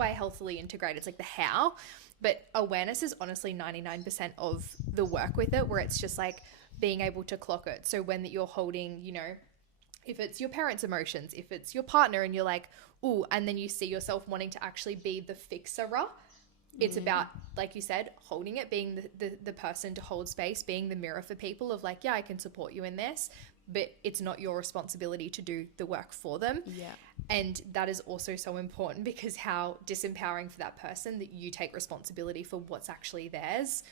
I healthily integrate? It's like the how, but awareness is honestly 99% of the work with it, where it's just like being able to clock it. So when that you're holding, you know, if it's your parents' emotions, if it's your partner, and you're like, ooh, and then you see yourself wanting to actually be the fixer-er. It's about, like you said, holding it, being the person to hold space, being the mirror for people of like, yeah, I can support you in this, but it's not your responsibility to do the work for them. Yeah. And that is also so important, because how disempowering for that person that you take responsibility for what's actually theirs.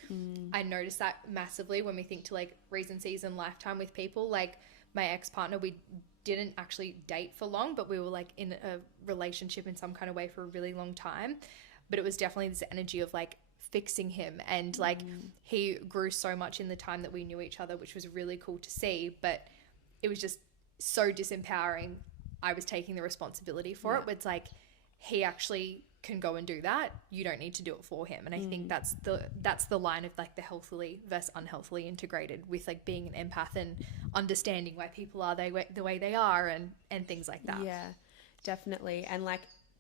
I noticed that massively when we think to like reason, season, lifetime with people. Like my ex-partner, we didn't actually date for long, but we were like in a relationship in some kind of way for a really long time. But it was definitely this energy of like fixing him, and like he grew so much in the time that we knew each other, which was really cool to see, but it was just so disempowering. I was taking the responsibility for it, but it's like, he actually can go and do that, you don't need to do it for him. And I think that's the line of like the healthily versus unhealthily integrated, with like being an empath and understanding why people are the way they are, and things like that. Yeah, definitely. And like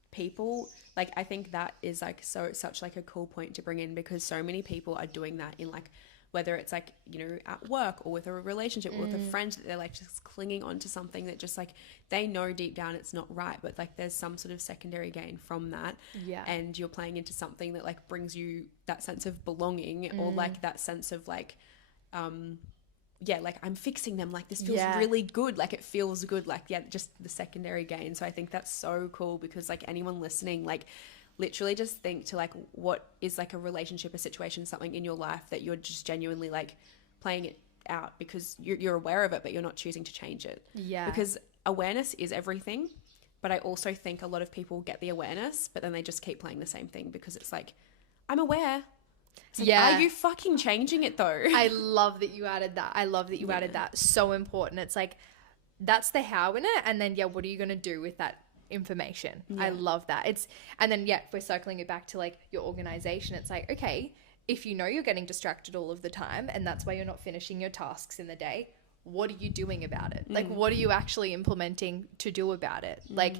people, like I think that is like such like a cool point to bring in, because so many people are doing that in like, whether it's like, you know, at work or with a relationship or with a friend, that they're like just clinging on to something that just like they know deep down it's not right, but like there's some sort of secondary gain from that. Yeah. And you're playing into something that like brings you that sense of belonging, or like that sense of like like I'm fixing them, like this feels really good, like it feels good, like just the secondary gain. So I think that's so cool, because like anyone listening, like literally just think to like, what is like a relationship, a situation, something in your life that you're just genuinely like playing it out because you're aware of it, but you're not choosing to change it. Because awareness is everything. But I also think a lot of people get the awareness, but then they just keep playing the same thing, because it's like, I'm aware. It's like, are you fucking changing it though? I love that you added that. Added that. So important. It's like, that's the how in it. And then, what are you going to do with that information? I love that. And then if we're circling it back to like your organization, it's like, okay, if you know you're getting distracted all of the time and that's why you're not finishing your tasks in the day, what are you doing about it? Like, what are you actually implementing to do about it? Like,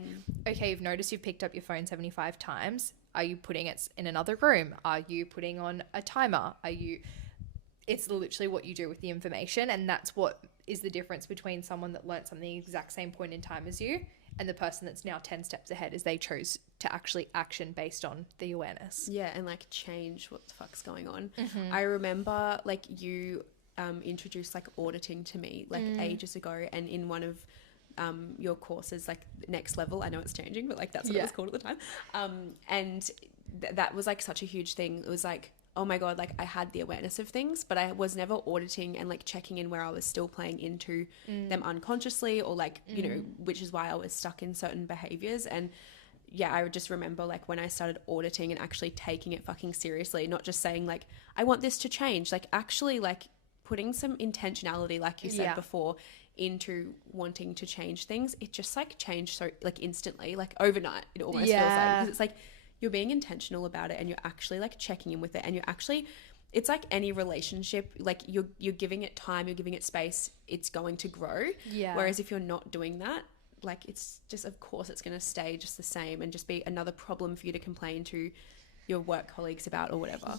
okay, you've noticed you've picked up your phone 75 times. Are you putting it in another room? Are you putting on a timer? It's literally what you do with the information. And that's what is the difference between someone that learned something the exact same point in time as you and the person that's now 10 steps ahead, is they chose to actually action based on the awareness. Yeah, and like change what the fuck's going on. I remember like you introduced like auditing to me like ages ago, and in one of your courses, like Next Level, I know it's changing, but like that's what it was called at the time. And that was like such a huge thing. It was like, oh my God, like I had the awareness of things, but I was never auditing and like checking in where I was still playing into them unconsciously, or like, you know, which is why I was stuck in certain behaviors. And I would just remember like when I started auditing and actually taking it fucking seriously, not just saying like, I want this to change, like actually like putting some intentionality, like you said before, into wanting to change things, it just like changed so like instantly, like overnight. It almost feels like, because it's like you're being intentional about it and you're actually like checking in with it, and you're actually, it's like any relationship, like you're giving it time, you're giving it space, it's going to grow. Whereas if you're not doing that, like it's just, of course it's going to stay just the same and just be another problem for you to complain to your work colleagues about or whatever.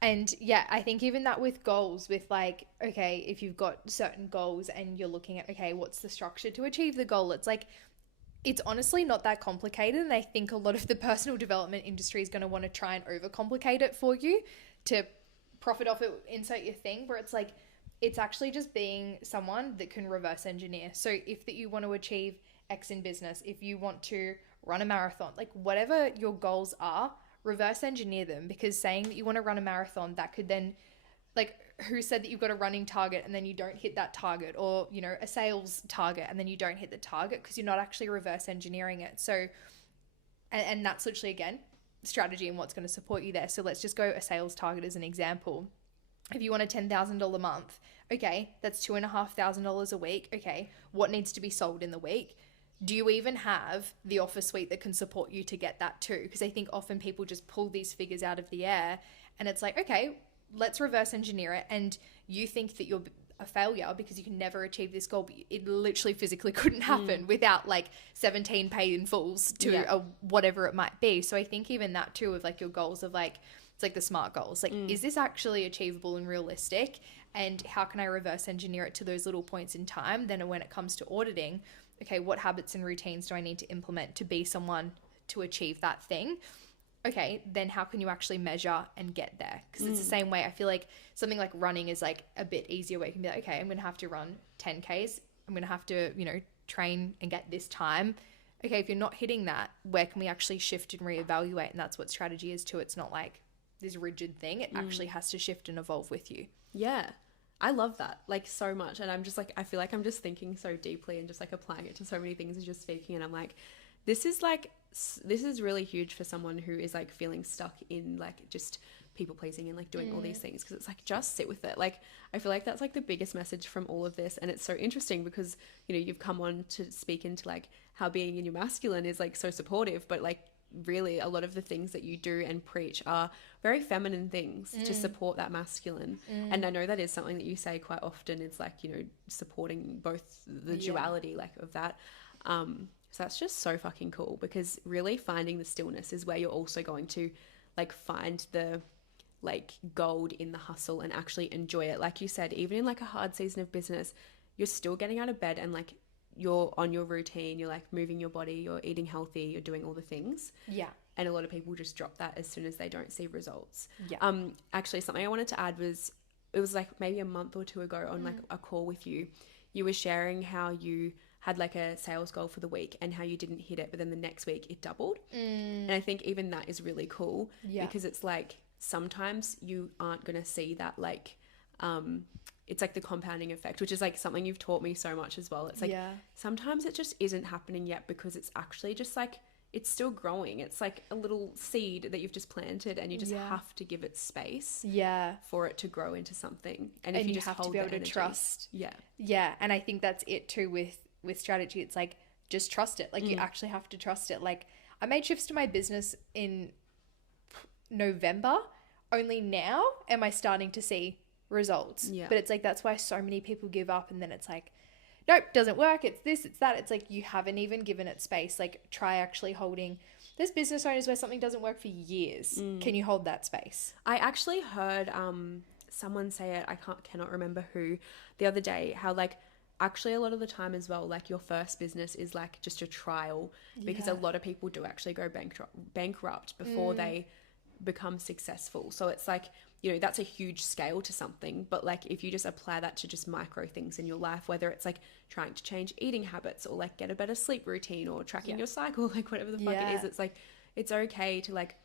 And I think even that with goals, with like, okay, if you've got certain goals and you're looking at, okay, what's the structure to achieve the goal, it's like, it's honestly not that complicated. And I think a lot of the personal development industry is going to want to try and overcomplicate it for you to profit off it, insert your thing, where it's like, it's actually just being someone that can reverse engineer. So if that you want to achieve X in business, if you want to run a marathon, like whatever your goals are, reverse engineer them. Because saying that you want to run a marathon, that could then, like, who said that you've got a running target and then you don't hit that target, or, you know, a sales target and then you don't hit the target, because you're not actually reverse engineering it. So, and that's literally, again, strategy and what's going to support you there. So let's just go a sales target as an example. If you want a $10,000 month, okay, that's $2,500 a week. Okay, what needs to be sold in the week? Do you even have the offer suite that can support you to get that too? Because I think often people just pull these figures out of the air and it's like, okay, let's reverse engineer it. And you think that you're a failure because you can never achieve this goal, but it literally physically couldn't happen without like 17 paid in fulls to whatever it might be. So I think even that too, of like your goals of like, it's like the SMART goals. Like, is this actually achievable and realistic? And how can I reverse engineer it to those little points in time? Then when it comes to auditing, okay, what habits and routines do I need to implement to be someone to achieve that thing? Okay, then how can you actually measure and get there? Because it's the same way. I feel like something like running is like a bit easier, where you can be like, okay, I'm going to have to run 10Ks. I'm going to have to, you know, train and get this time. Okay, if you're not hitting that, where can we actually shift and reevaluate? And that's what strategy is too. It's not like this rigid thing. It actually has to shift and evolve with you. Yeah. I love that, like, so much. And I'm just like, I feel like I'm just thinking so deeply and just like applying it to so many things as you're speaking. And I'm like, this is really huge for someone who is like feeling stuck in like just people pleasing and like doing all these things. Because it's like, just sit with it. Like, I feel like that's like the biggest message from all of this. And it's so interesting because, you know, you've come on to speak into like how being in your masculine is like so supportive, but like really a lot of the things that you do and preach are very feminine things to support that masculine. And I know that is something that you say quite often. It's like, you know, supporting both the duality like of that. So that's just so fucking cool, because really finding the stillness is where you're also going to like find the like gold in the hustle and actually enjoy it. Like you said, even in like a hard season of business, you're still getting out of bed and like you're on your routine, you're like moving your body, you're eating healthy, you're doing all the things. Yeah. And a lot of people just drop that as soon as they don't see results. Yeah. Actually, something I wanted to add was, it was like maybe a month or two ago on like a call with you, you were sharing how you had like a sales goal for the week and how you didn't hit it, but then the next week it doubled. And I think even that is really cool, because it's like sometimes you aren't going to see that like, it's like the compounding effect, which is like something you've taught me so much as well. It's like sometimes it just isn't happening yet because it's actually just like, it's still growing. It's like a little seed that you've just planted, and you just have to give it space for it to grow into something. And if you just have hold to be able the to energy, trust. Yeah. And I think that's it too with strategy. It's like, just trust it. Like you actually have to trust it. Like I made shifts to my business in November. Only now am I starting to see results. But it's like, that's why so many people give up, and then it's like, nope, doesn't work, it's this, it's that. It's like, you haven't even given it space. Like, try actually holding. There's business owners where something doesn't work for years. Can you hold that space? I actually heard someone say it, I cannot remember who, the other day, how like actually a lot of the time as well, like your first business is like just a trial, because a lot of people do actually go bankrupt before they become successful. So it's like, you know, that's a huge scale to something, but like if you just apply that to just micro things in your life, whether it's like trying to change eating habits or like get a better sleep routine or tracking your cycle, like whatever the fuck it is, it's like, it's okay to like,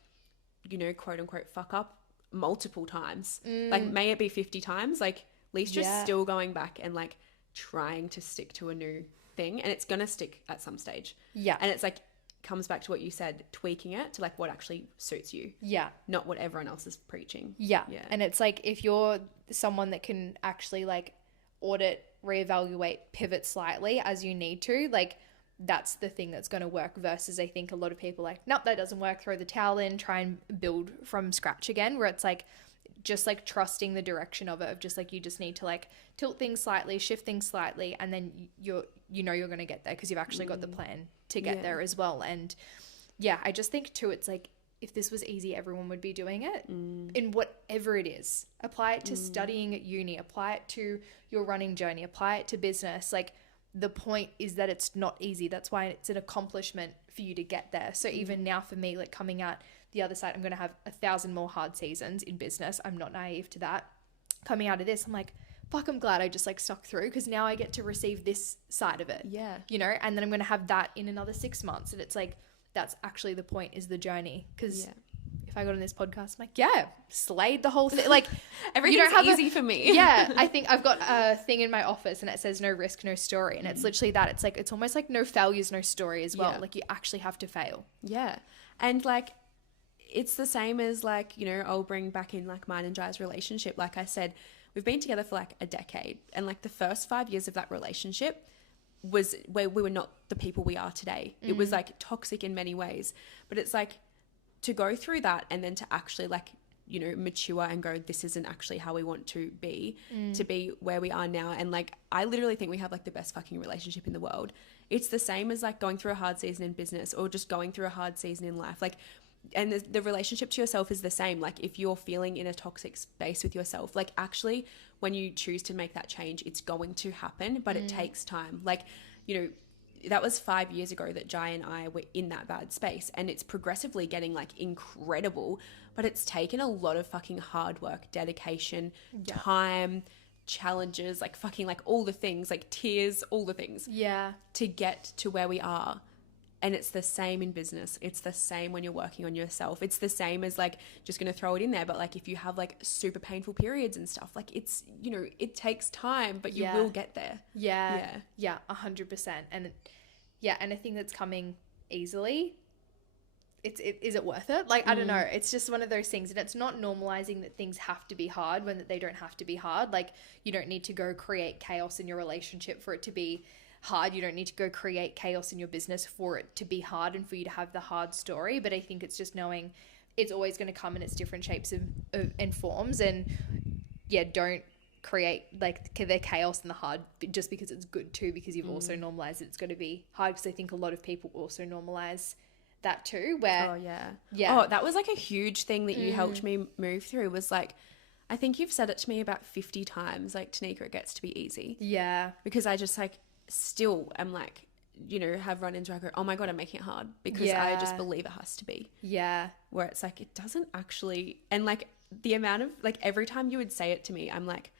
you know, quote unquote fuck up multiple times. Like may it be 50 times, like at least you're still going back and like trying to stick to a new thing, and it's gonna stick at some stage. And it's like, comes back to what you said, tweaking it to like what actually suits you, not what everyone else is preaching. And it's like, if you're someone that can actually like audit reevaluate, pivot slightly as you need to. Like, that's the thing that's going to work, versus I think a lot of people like, nope, that doesn't work, throw the towel in, try and build from scratch again, where it's like just like trusting the direction of it, of just like you just need to like tilt things slightly, shift things slightly, and then you're going to get there because you've actually got the plan to get there as well. And yeah, I just think too, it's like, if this was easy, everyone would be doing it in whatever it is. Apply it to studying at uni, apply it to your running journey, apply it to business. Like, the point is that it's not easy. That's why it's an accomplishment for you to get there. So even now for me, like coming out the other side, I'm going to have 1,000 more hard seasons in business. I'm not naive to that. Coming out of this, I'm like, fuck, I'm glad I just like stuck through, because now I get to receive this side of it. Yeah. You know, and then I'm going to have that in another 6 months. And it's like, that's actually the point, is the journey. Because if I got on this podcast, I'm like, yeah, slayed the whole thing. Like, everything's easy for me. Yeah. I think I've got a thing in my office and it says no risk, no story. And it's literally that. It's like, it's almost like no failures, no story as well. Like, you actually have to fail. Yeah. And like, it's the same as like, you know, I'll bring back in like mine and Jai's relationship. Like I said, we've been together for like a decade. And like the first 5 years of that relationship was where we were not the people we are today. It was like toxic in many ways. But it's like, to go through that and then to actually like, you know, mature and go, this isn't actually how we want to be where we are now. And like, I literally think we have like the best fucking relationship in the world. It's the same as like going through a hard season in business or just going through a hard season in life. Like, and the relationship to yourself is the same. Like, if you're feeling in a toxic space with yourself, like actually when you choose to make that change, it's going to happen, but it takes time. Like, you know, that was 5 years ago that Jai and I were in that bad space, and it's progressively getting like incredible, but it's taken a lot of fucking hard work, dedication, time, challenges, like fucking like all the things, like tears, all the things to get to where we are. And it's the same in business. It's the same when you're working on yourself. It's the same as like, just going to throw it in there, but like if you have like super painful periods and stuff, like it's, you know, it takes time, but you will get there. Yeah. 100%. And anything that's coming easily, is it worth it? Like, I don't know. It's just one of those things. And it's not normalizing that things have to be hard when they don't have to be hard. Like, you don't need to go create chaos in your relationship for it to be hard. You don't need to go create chaos in your business for it to be hard and for you to have the hard story. But I think it's just knowing it's always going to come in its different shapes and forms. And don't create like the chaos and the hard just because it's good too, because you've also normalized it's going to be hard. Because I think a lot of people also normalize that too, where that was like a huge thing that you helped me move through, was like, I think you've said it to me about 50 times, like, Tanika, it gets to be easy. Because I just like still am like, you know, have run into, I go, oh my God, I'm making it hard, because I just believe it has to be. Where it's like, it doesn't actually. And like the amount of like, every time you would say it to me, I'm like,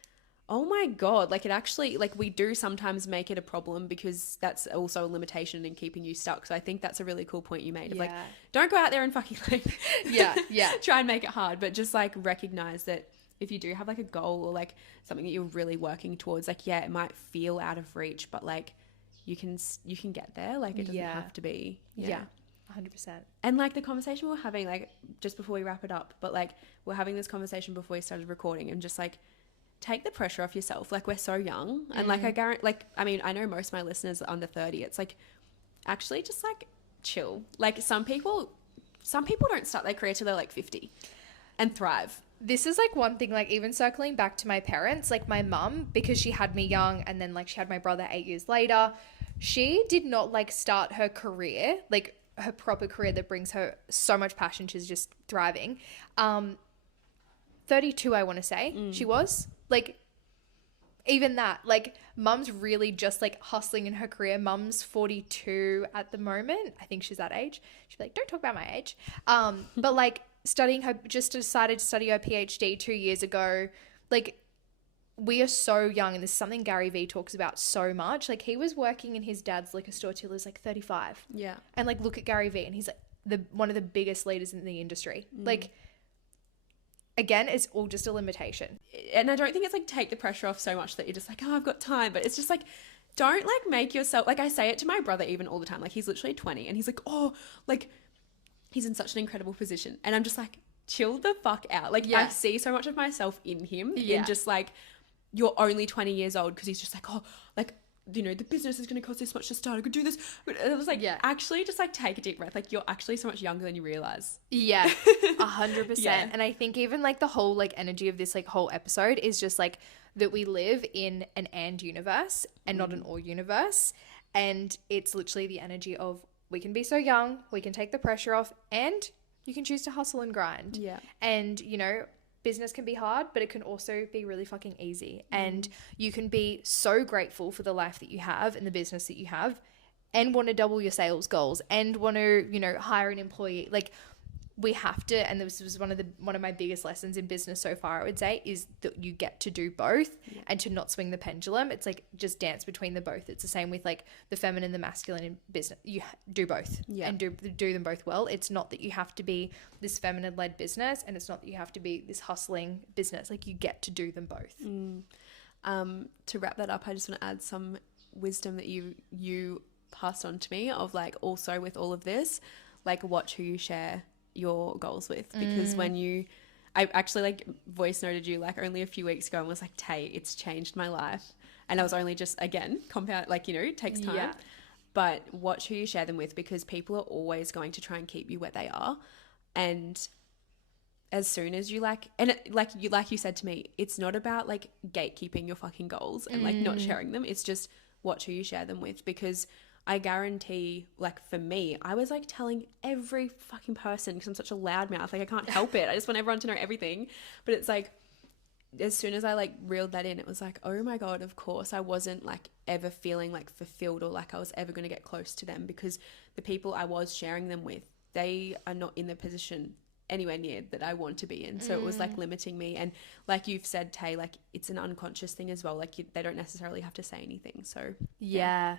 oh my God, like it actually, like we do sometimes make it a problem, because that's also a limitation in keeping you stuck. So I think that's a really cool point you made of like, don't go out there and fucking like try and make it hard, but just like recognize that if you do have like a goal or like something that you're really working towards, like, it might feel out of reach, but like you can get there. Like, it doesn't have to be. 100%. And like the conversation we're having, like just before we wrap it up, but like we're having this conversation before we started recording, and just like, take the pressure off yourself. Like, we're so young, and like I mean, I know most of my listeners are under 30. It's like, actually just like chill. Like some people don't start their career till they're like 50 and thrive. This is like one thing, like even circling back to my parents, like my mum, because she had me young and then like she had my brother 8 years later, she did not like start her career, like her proper career that brings her so much passion. She's just thriving. 32, I want to say she was like, even that, like mum's really just like hustling in her career. Mum's 42 at the moment. I think she's that age. She'd be like, don't talk about my age. But like, just decided to study her PhD 2 years ago. Like, we are so young, and this is something Gary Vee talks about so much. Like, he was working in his dad's liquor store till he was like 35. Yeah. And like, look at Gary Vee, and he's like one of the biggest leaders in the industry. Like, again, it's all just a limitation. And I don't think it's like take the pressure off so much that you're just like, oh, I've got time. But it's just like, don't like make yourself, like I say it to my brother even all the time. Like, he's literally 20 and he's like, oh, like he's in such an incredible position. And I'm just like, chill the fuck out. Like, I see so much of myself in him, in just like you're only 20 years old, because he's just like, oh, like, you know, the business is going to cost this much to start, I could do this. But it was like, actually just like take a deep breath. Like, you're actually so much younger than you realize. Yeah, 100%. Yeah. And I think even like the whole like energy of this like whole episode is just like that we live in an and universe and not an or universe. And it's literally the energy of, we can be so young, we can take the pressure off, and you can choose to hustle and grind. Yeah. And, you know, business can be hard, but it can also be really fucking easy. And you can be so grateful for the life that you have and the business that you have, and want to double your sales goals and want to, you know, hire an employee. Like, we have to, and this was one of my biggest lessons in business so far, I would say, is that you get to do both and to not swing the pendulum. It's like, just dance between the both. It's the same with like the feminine, the masculine in business. You do both and do them both well. It's not that you have to be this feminine led business, and it's not that you have to be this hustling business. Like, you get to do them both. To wrap that up, I just want to add some wisdom that you passed on to me of like, also with all of this, like, watch who you share your goals with, because I actually like voice noted you like only a few weeks ago and was like, Tay, it's changed my life. And I was only just, again, compound, like, you know, it takes time. But watch who you share them with, because people are always going to try and keep you where they are. And as soon as you like, and like you said to me, it's not about like gatekeeping your fucking goals and like not sharing them. It's just watch who you share them with, because I guarantee, like, for me, I was like telling every fucking person, because I'm such a loudmouth, like I can't help it. I just want everyone to know everything. But it's like, as soon as I like reeled that in, it was like, oh my God, of course I wasn't like ever feeling like fulfilled or like I was ever going to get close to them, because the people I was sharing them with, they are not in the position anywhere near that I want to be in. So it was like limiting me. And like you've said, Tay, like, it's an unconscious thing as well. Like, they don't necessarily have to say anything. So yeah.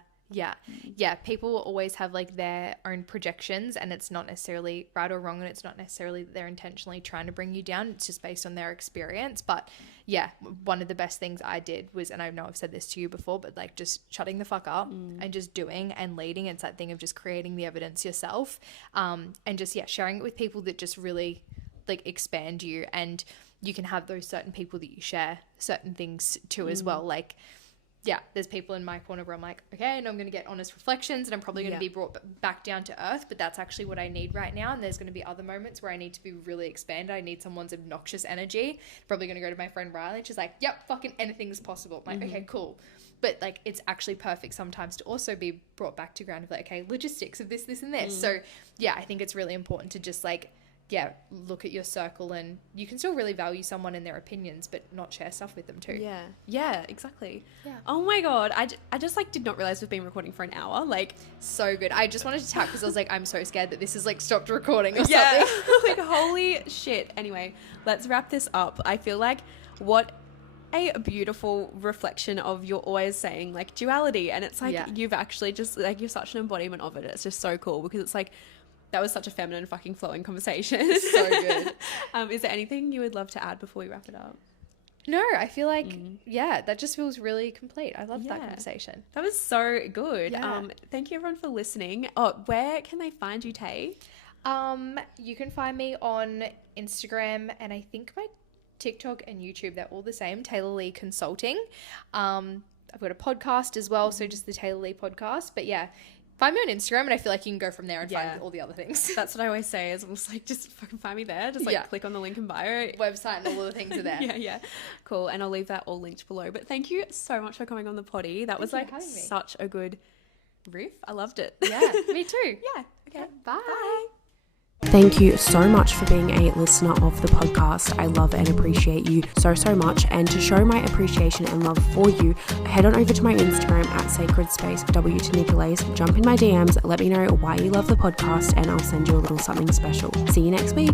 People will always have like their own projections, and it's not necessarily right or wrong, and it's not necessarily that they're intentionally trying to bring you down. It's just based on their experience. But yeah, one of the best things I did was, and I know I've said this to you before, but like just shutting the fuck up and just doing and leading. It's that thing of just creating the evidence yourself, and just sharing it with people that just really like expand you. And you can have those certain people that you share certain things to as well. Like, yeah, there's people in my corner where I'm like, okay, and I'm going to get honest reflections, and I'm probably going to be brought back down to earth, but that's actually what I need right now. And there's going to be other moments where I need to be really expanded. I need someone's obnoxious energy. Probably going to go to my friend Riley, and she's like, yep, fucking anything's possible. I'm like, okay, cool. But like, it's actually perfect sometimes to also be brought back to ground of like, okay, logistics of this, and this. So yeah, I think it's really important to just like, look at your circle, and you can still really value someone and their opinions, but not share stuff with them too. Yeah, exactly. Yeah. Oh my God. I just like did not realize we've been recording for an hour. Like, so good. I just wanted to tap, because I was like, I'm so scared that this is like stopped recording or something. Like, holy shit. Anyway, let's wrap this up. I feel like what a beautiful reflection of, you're always saying like duality, and it's like you've actually just like, you're such an embodiment of it. It's just so cool, because it's like, that was such a feminine fucking flowing conversation. So good. Is there anything you would love to add before we wrap it up? No, I feel like, that just feels really complete. I love that conversation. That was so good. Thank you everyone for listening. Oh, where can they find you, Tay? You can find me on Instagram, and I think my TikTok and YouTube, they're all the same, Taylor Lee Consulting. I've got a podcast as well, so just the Taylor Lee podcast. But yeah, find me on Instagram, and I feel like you can go from there and find all the other things. That's what I always say, is almost like, just fucking find me there. Just like click on the link in bio. Website and all of the things are there. Yeah. Cool. And I'll leave that all linked below. But thank you so much for coming on the potty. That was like such a good riff. I loved it. Yeah, me too. Yeah. Okay. Bye. Thank you so much for being a listener of the podcast. I love and appreciate you so much. And to show my appreciation and love for you, head on over to my Instagram at sacredspacew2nicolais. Jump in my DMs, let me know why you love the podcast, and I'll send you a little something special. See you next week.